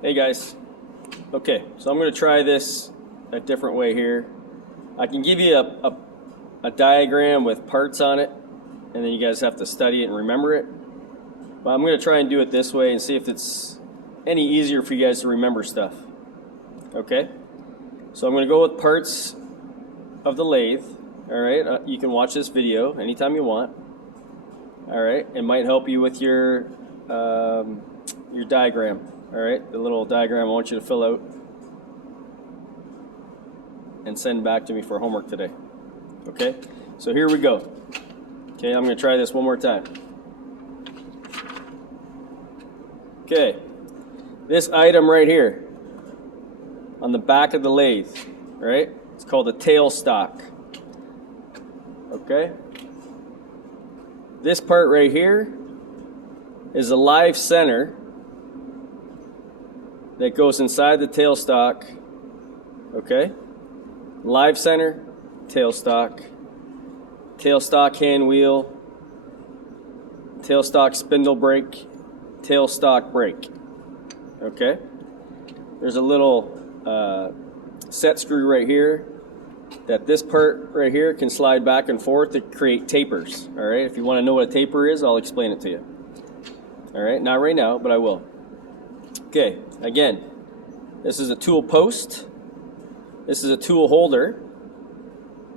Hey guys. Okay, so I'm going to try this a different way here. I can give you a diagram with parts on it, and then you guys have to study it and remember it. But I'm going to try and do it this way and see if it's any easier for you guys to remember stuff. Okay? So I'm going to go with parts of the lathe. All right, you can watch this video anytime you want. All right, it might help you with your diagram. All right, the little diagram I want you to fill out and send back to me for homework today. Okay, so here we go. Okay, I'm going to try this one more time. Okay, this item right here on the back of the lathe, right? It's called a tailstock. Okay, this part right here is a live center that goes inside the tailstock. Okay, live center, tailstock hand wheel, tailstock spindle brake, tailstock brake. Okay, there's a little set screw right here that this part right here can slide back and forth to create tapers. All right, if you want to know what a taper is, I'll explain it to you. All right, not right now, but I will. Okay, again, this is a tool post, this is a tool holder,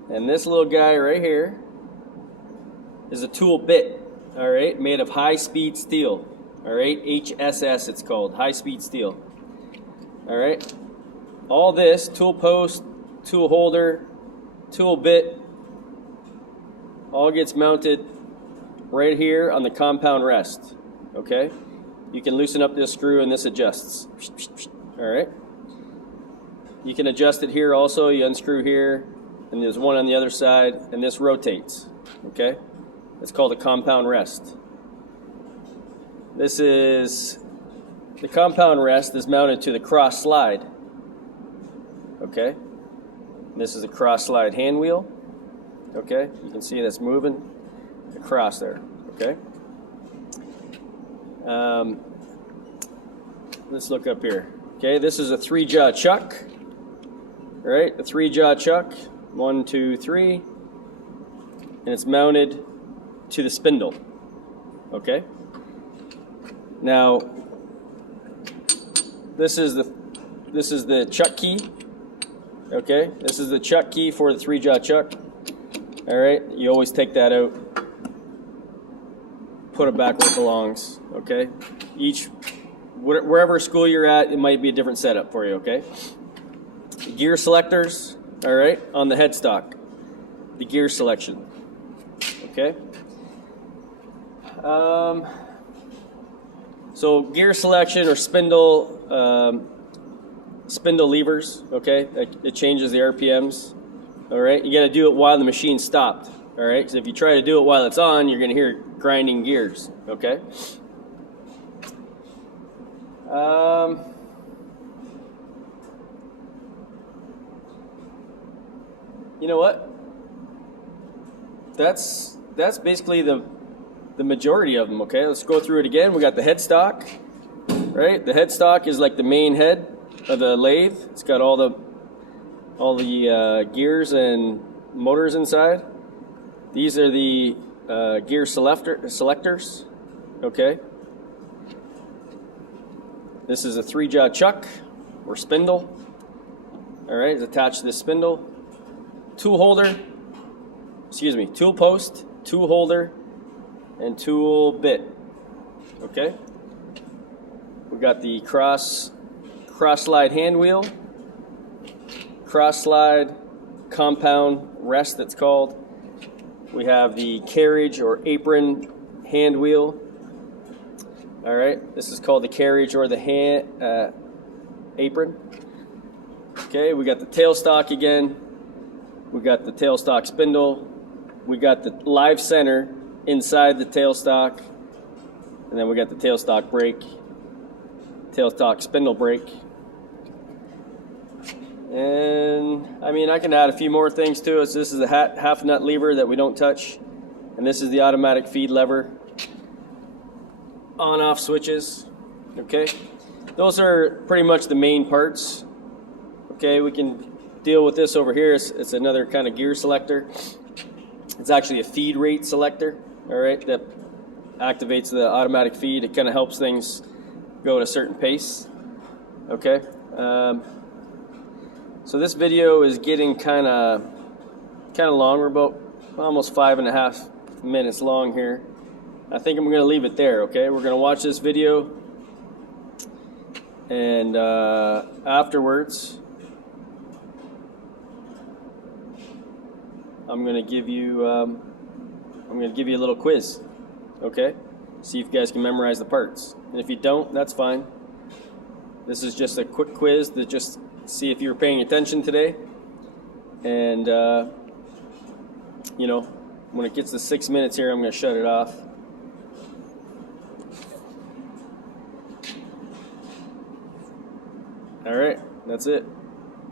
and this little guy right here is a tool bit, all right, made of high-speed steel, all right, HSS it's called, high-speed steel, all right. All this, tool post, tool holder, tool bit, all gets mounted right here on the compound rest, okay. You can loosen up this screw and this adjusts. All right. You can adjust it here also. You unscrew here, and there's one on the other side, and this rotates. Okay. It's called a compound rest. This is the compound rest is mounted to the cross slide. Okay. This is a cross slide hand wheel. Okay. You can see that's moving across there. Okay. Let's look up here. Okay, this is a 3-jaw chuck. All right, a 3-jaw chuck. 1, 2, 3, and it's mounted to the spindle. Okay. Now, this is the chuck key. Okay, this is the chuck key for the 3-jaw chuck. All right, you always take that out. Put it back where it belongs, okay? Wherever school you're at, it might be a different setup for you, okay? The gear selectors, all right, on the headstock. The gear selection, okay? So gear selection or spindle levers, okay? It changes the RPMs, all right? You got to do it while the machine's stopped. All right, because if you try to do it while it's on, you're going to hear grinding gears, okay? You know what? That's basically the majority of them, okay? Let's go through it again. We got the headstock, right? The headstock is like the main head of the lathe. It's got all the gears and motors inside. These are the gear selectors, okay? This is a 3-jaw chuck or spindle, all right, it's attached to the spindle. Tool post, tool holder, and tool bit, okay? We got the cross slide hand wheel, cross slide compound rest it's called. We have the carriage or apron hand wheel. All right, this is called the carriage or the apron. Okay, we got the tailstock again. We got the tailstock spindle. We got the live center inside the tailstock. And then we got the tailstock brake, tailstock spindle brake. And I mean, I can add a few more things to it. So this is a half nut lever that we don't touch. And this is the automatic feed lever. On-off switches. Okay. those are pretty much the main parts. Okay, we can deal with this over here. It's another kind of gear selector. It's actually a feed rate selector, all right, that activates the automatic feed. It kind of helps things go at a certain pace. Okay, so this video is getting kind of long. We're about almost 5.5 minutes long here. I think I'm going to leave it there. Okay, we're going to watch this video, and afterwards, I'm going to give you a little quiz. Okay, see if you guys can memorize the parts. And if you don't, that's fine. This is just a quick quiz to just see if you were paying attention today. And you know, when it gets to 6 minutes here, I'm going to shut it off. All right, that's it.